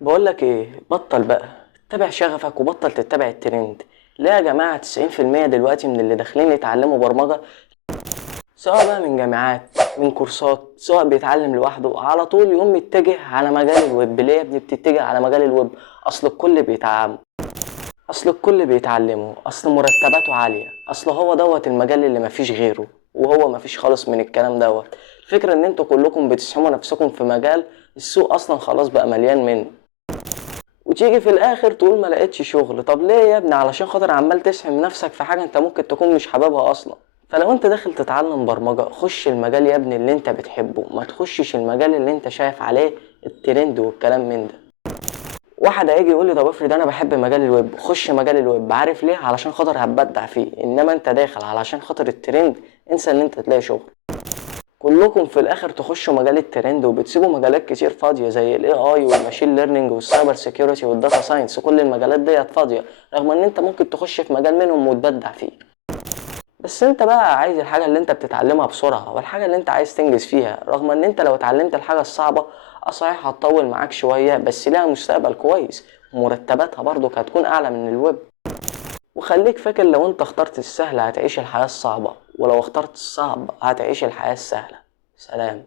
بقولك ايه، بطل بقى تتبع شغفك وبطل تتبع الترند. ليه يا جماعة 90% دلوقتي من اللي داخلين يتعلموا برمجة، سواء بقى من جامعات، من كورسات، سواء بيتعلم لوحده، على طول يقوم يتجه على مجال الويب. ليه يا ابني بتتجه على مجال الويب؟ اصل الكل بيتعلمه، اصل مرتباته عالية، اصل هو دوت المجال اللي مفيش غيره، وهو مفيش خالص من الكلام دوت. الفكرة ان انتوا كلكم بتسحموا نفسكم في مجال السوق اصلا خلاص بقى مليان منه، وتيجي في الاخر تقول ما لقيتش شغل. طب ليه يا ابني؟ علشان خاطر عمال تسحم نفسك في حاجة انت ممكن تكون مش حاببها اصلا. فلو انت داخل تتعلم برمجة، خش المجال يا ابني اللي انت بتحبه، ما تخشش المجال اللي انت شايف عليه الترند والكلام من ده. واحد هيجي يقول لي طب افرض انا بحب مجال الويب، خش مجال الويب. عارف ليه؟ علشان خاطر هتبدع فيه. انما انت داخل علشان خاطر الترند، انسى ان انت تلاقي شغل. كلكم في الاخر تخشوا مجال الترند وبتسيبوا مجالات كتير فاضيه، زي الاي اي والماشين ليرنينج والسايبر سيكيورتي والداتا ساينس. كل المجالات ديت فاضيه، رغم ان انت ممكن تخش في مجال منهم وتبدع فيه. بس انت بقى عايز الحاجه اللي انت بتتعلمها بسرعه، والحاجه اللي انت عايز تنجز فيها، رغم ان انت لو اتعلمت الحاجه الصعبه صحيح هتطول معاك شويه، بس ليها مستقبل كويس، ومرتباتها برضك هتكون اعلى من الويب. وخليك فاكر، لو انت اخترت السهل هتعيش الحياه الصعبه، ولو اخترت الصعب هتعيش الحياه السهله. سلام.